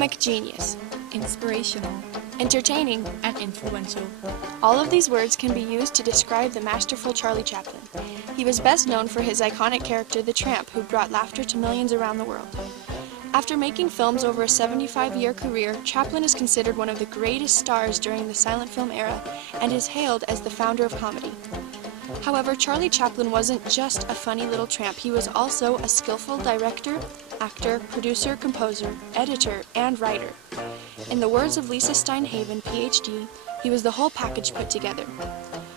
comic genius, inspirational, entertaining, and influential. all of these words can be used to describe the masterful Charlie Chaplin. He was best known for his iconic character, the Tramp, who brought laughter to millions around the world. After making films over a 75-year career, Chaplin is considered one of the greatest stars during the silent film era and is hailed as the founder of comedy. However, Charlie Chaplin wasn't just a funny little tramp. He was also a skillful director, actor, producer, composer, editor, and writer. In the words of Lisa Steinhaven, Ph.D., he was the whole package put together.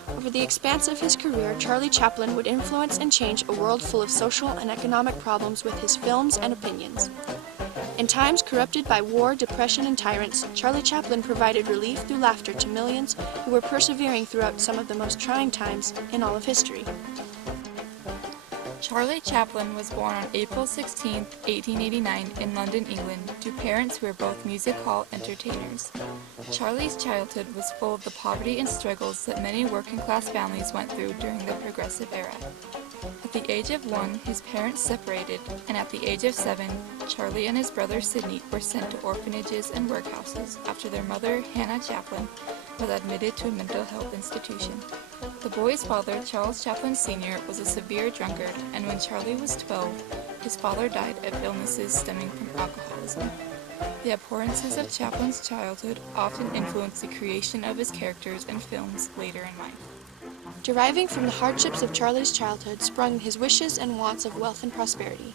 Over the expanse of his career, Charlie Chaplin would influence and change a world full of social and economic problems with his films and opinions. In times corrupted by war, depression, and tyrants, Charlie Chaplin provided relief through laughter to millions who were persevering throughout some of the most trying times in all of history. Charlie Chaplin was born on April 16, 1889 in London, England, to parents who were both music hall entertainers. Charlie's childhood was full of the poverty and struggles that many working-class families went through during the Progressive Era. At the age of 1, his parents separated, and at the age of 7, Charlie and his brother Sidney were sent to orphanages and workhouses after their mother, Hannah Chaplin, was admitted to a mental health institution. The boy's father, Charles Chaplin Sr., was a severe drunkard, and when Charlie was 12, his father died of illnesses stemming from alcoholism. The abhorrences of Chaplin's childhood often influenced the creation of his characters and films later in life. Deriving from the hardships of Charlie's childhood sprung his wishes and wants of wealth and prosperity.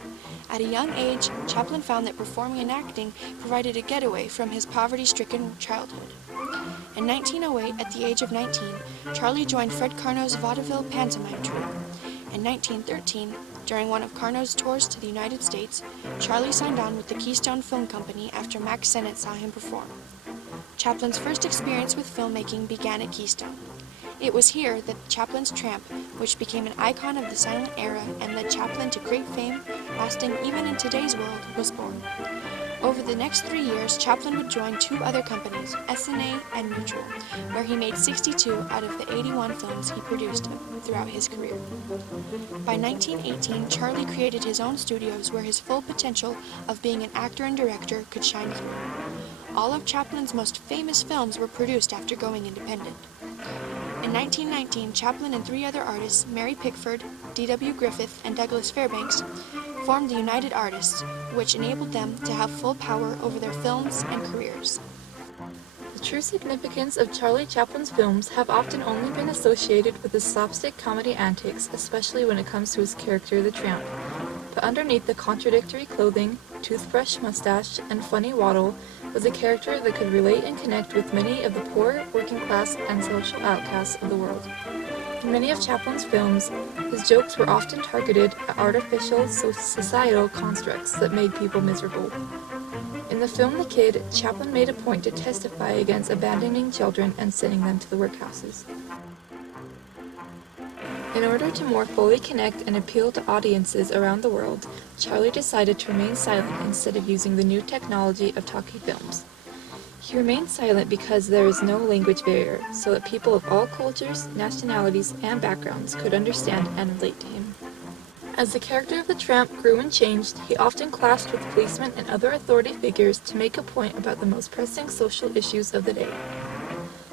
At a young age, Chaplin found that performing and acting provided a getaway from his poverty-stricken childhood. In 1908, at the age of 19, Charlie joined Fred Carnot's vaudeville pantomime troupe. In 1913, during one of Carnot's tours to the United States, Charlie signed on with the Keystone Film Company after Mack Sennett saw him perform. Chaplin's first experience with filmmaking began at Keystone. It was here that Chaplin's Tramp, which became an icon of the silent era and led Chaplin to great fame, lasting even in today's world, was born. Over the next 3 years, Chaplin would join 2 other companies, S&A and Mutual, where he made 62 out of the 81 films he produced throughout his career. By 1918, Charlie created his own studios where his full potential of being an actor and director could shine through. All of Chaplin's most famous films were produced after going independent. In 1919, Chaplin and 3 other artists, Mary Pickford, D.W. Griffith, and Douglas Fairbanks, formed the United Artists, which enabled them to have full power over their films and careers. The true significance of Charlie Chaplin's films have often only been associated with his slapstick comedy antics, especially when it comes to his character, the Tramp. But underneath the contradictory clothing, toothbrush mustache, and funny waddle was a character that could relate and connect with many of the poor, working class, and social outcasts of the world. In many of Chaplin's films, his jokes were often targeted at artificial societal constructs that made people miserable. In the film The Kid, Chaplin made a point to testify against abandoning children and sending them to the workhouses. In order to more fully connect and appeal to audiences around the world, Charlie decided to remain silent instead of using the new technology of talkie films. He remained silent because there is no language barrier, so that people of all cultures, nationalities, and backgrounds could understand and relate to him. As the character of the Tramp grew and changed, he often clashed with policemen and other authority figures to make a point about the most pressing social issues of the day.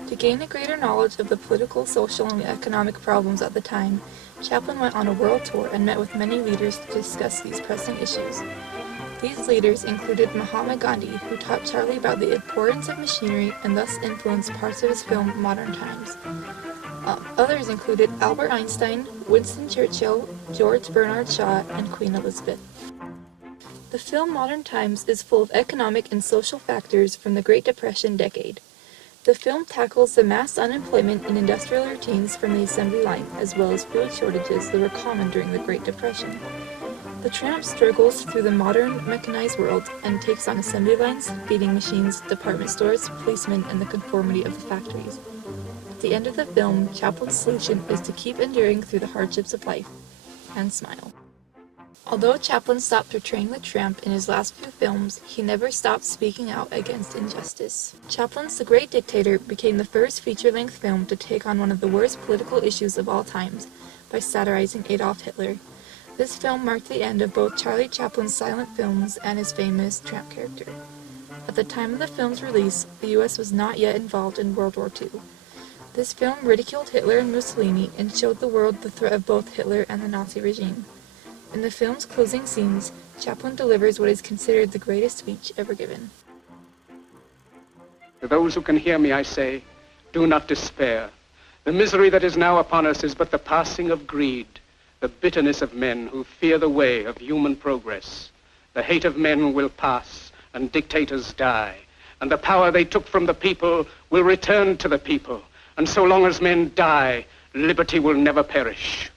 To gain a greater knowledge of the political, social, and economic problems at the time, Chaplin went on a world tour and met with many leaders to discuss these pressing issues. These leaders included Mahatma Gandhi, who taught Charlie about the importance of machinery and thus influenced parts of his film Modern Times. Others included Albert Einstein, Winston Churchill, George Bernard Shaw, and Queen Elizabeth. The film Modern Times is full of economic and social factors from the Great Depression decade. The film tackles the mass unemployment and industrial routines from the assembly line, as well as food shortages that were common during the Great Depression. The Tramp struggles through the modern mechanized world and takes on assembly lines, feeding machines, department stores, policemen, and the conformity of the factories. At the end of the film, Chaplin's solution is to keep enduring through the hardships of life and smile. Although Chaplin stopped portraying the Tramp in his last few films, he never stopped speaking out against injustice. Chaplin's The Great Dictator became the first feature-length film to take on one of the worst political issues of all times by satirizing Adolf Hitler. This film marked the end of both Charlie Chaplin's silent films and his famous Tramp character. At the time of the film's release, the U.S. was not yet involved in World War II. This film ridiculed Hitler and Mussolini and showed the world the threat of both Hitler and the Nazi regime. In the film's closing scenes, Chaplin delivers what is considered the greatest speech ever given. To those who can hear me, I say, do not despair. The misery that is now upon us is but the passing of greed, the bitterness of men who fear the way of human progress. The hate of men will pass, and dictators die, and the power they took from the people will return to the people. And so long as men die, liberty will never perish.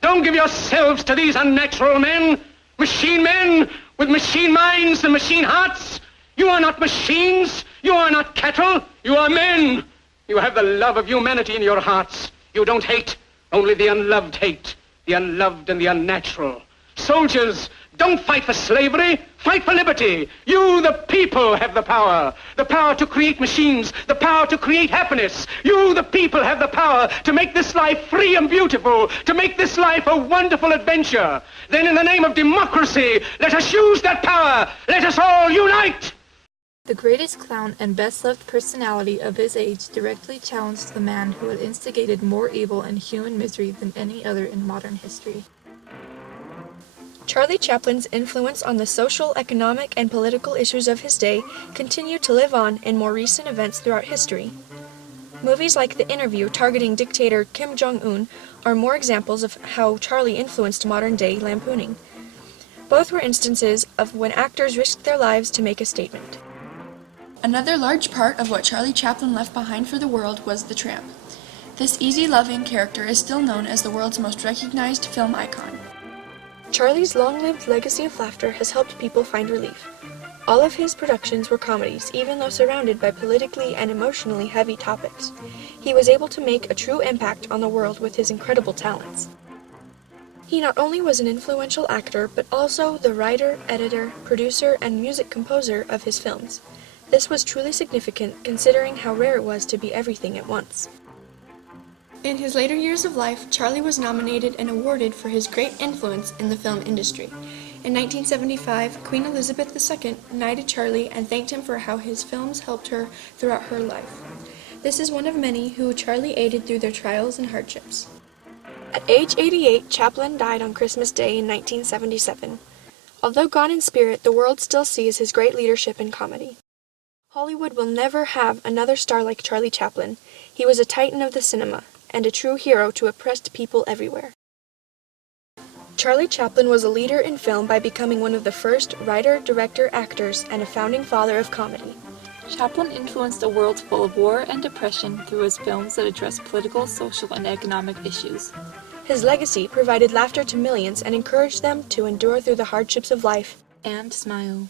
Don't give yourselves to these unnatural men with machine minds and machine hearts. You are not machines. You are not cattle. You are men. You have the love of humanity in your hearts. You don't hate. Only the unloved hate. The unloved and the unnatural. Soldiers, don't fight for slavery. Fight for liberty. You, the people, have the power. The power to create machines. The power to create happiness. You, the people, have the power to make this life free and beautiful. To make this life a wonderful adventure. Then in the name of democracy, let us use that power. Let us all unite. The greatest clown and best-loved personality of his age directly challenged the man who had instigated more evil and human misery than any other in modern history. Charlie Chaplin's influence on the social, economic, and political issues of his day continue to live on in more recent events throughout history. Movies like The Interview targeting dictator Kim Jong-un are more examples of how Charlie influenced modern-day lampooning. Both were instances of when actors risked their lives to make a statement. Another large part of what Charlie Chaplin left behind for the world was the tramp. This easy-loving character is still known as the world's most recognized film icon. Charlie's long-lived legacy of laughter has helped people find relief. All of his productions were comedies, even though surrounded by politically and emotionally heavy topics. He was able to make a true impact on the world with his incredible talents. He not only was an influential actor, but also the writer, editor, producer, and music composer of his films. This was truly significant, considering how rare it was to be everything at once. In his later years of life, Charlie was nominated and awarded for his great influence in the film industry. In 1975, Queen Elizabeth II knighted Charlie and thanked him for how his films helped her throughout her life. This is one of many who Charlie aided through their trials and hardships. At age 88, Chaplin died on Christmas Day in 1977. Although gone in spirit, the world still sees his great leadership in comedy. Hollywood will never have another star like Charlie Chaplin. He was a titan of the cinema, and a true hero to oppressed people everywhere. Charlie Chaplin was a leader in film by becoming one of the first writer, director, actors, and a founding father of comedy. Chaplin influenced a world full of war and depression through his films that addressed political, social, and economic issues. His legacy provided laughter to millions and encouraged them to endure through the hardships of life and smile.